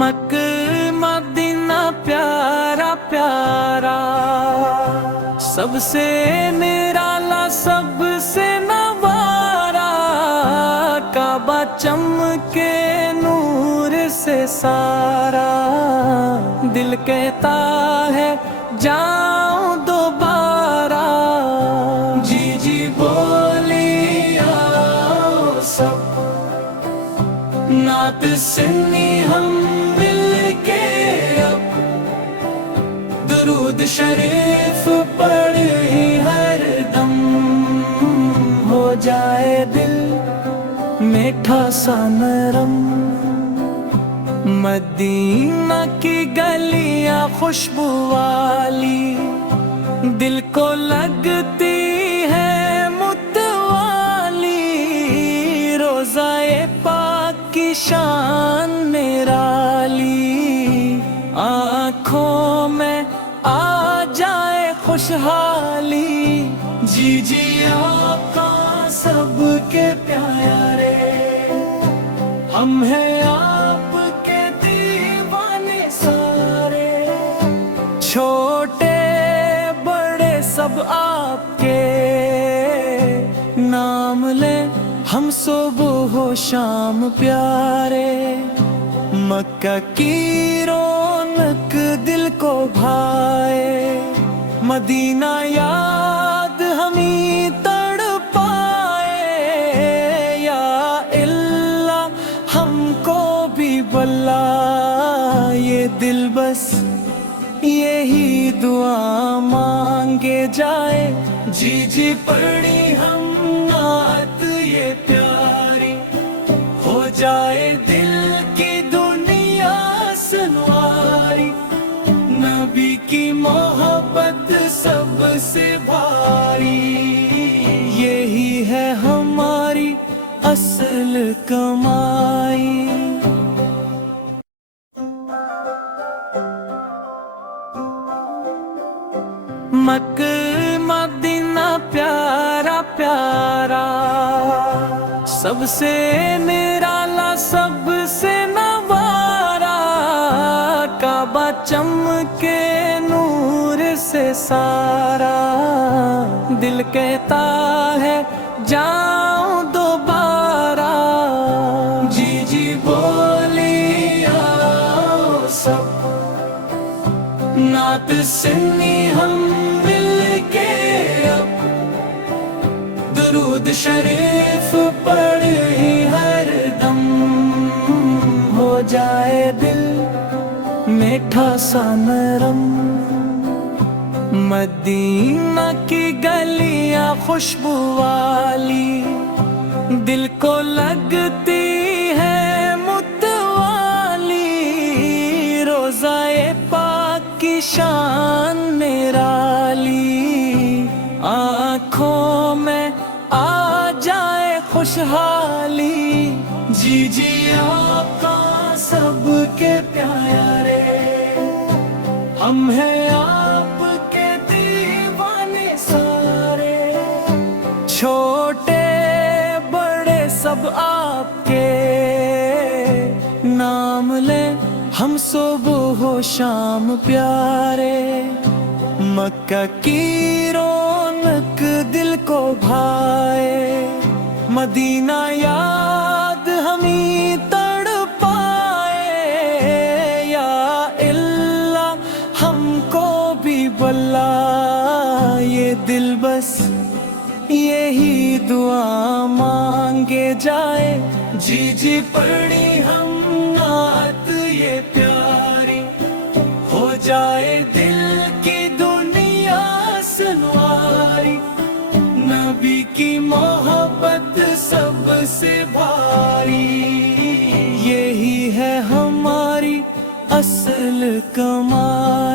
Mecca Medina प्यारा प्यारा, सबसे निराला सबसे नवारा, काबा चमके नूर से सारा, दिल कहता है जाऊं दोबारा। जी जी बोली आओ सब, नात सुनी हम मिलके अब, दुरूद शरीफ पढ़े हर दम, हो जाए दिल मीठा सा नरम। मदीना की गलियां खुशबू वाली, दिल को लगती है मुतवाली, रोज़ाए पाक की शान निराली, आँखों में आ जाए खुशहाली। जी जी आका सबके प्यारे, हम हैं आपके दीवाने सारे, छोटे बड़े सब आपके नाम ले हम सुबह हो शाम प्यारे। मक्का की रौनक दिल को भाए, मदीना याद हमें तड़पाए, या इल्लाह हमको भी बुला, ये दिल बस यही दुआ मांगे जाए। जी जी पढ़ी हम नात ये प्यारी, हो जाए दिल की दुनिया सनवारी, नबी की मोहब्बत सबसे भारी, यही है हमारी असल कमाई। मक्का मदीना प्यारा प्यारा, सबसे निराला सबसे नवारा, काबा चमके नूर से सारा, दिल कहता है जाऊं दोबारा। जी जी बोली आओ सब, नात सुनी हम मिलके अब, दुरूद शरीफ पढ़े हर दम, हो जाए दिल मीठा सा नरम। मदीना की गलियां खुशबू वाली, दिल को लगती है मुतवाली, रोज़ाए पाक की शान निराली, आँखों में आ जाए खुशहाली। जी जी आका सबके प्यारे, हम हैं आपके दीवाने सारे, छोटे बड़े सब आपके नाम ले हम सुबह हो शाम प्यारे। मक्का की रौनक दिल को भाए, मदीना याद हमें तड़पाए, या इल्लाह हमको भी बुला, ये दिल बस यही दुआ मांगे जाए। जी जी पढ़ी हम नात ये प्यारी, हो जाए दिल की दुनिया सनवारी, नबी की मोहब्बत सबसे भारी, यही है हमारी असल कमाई।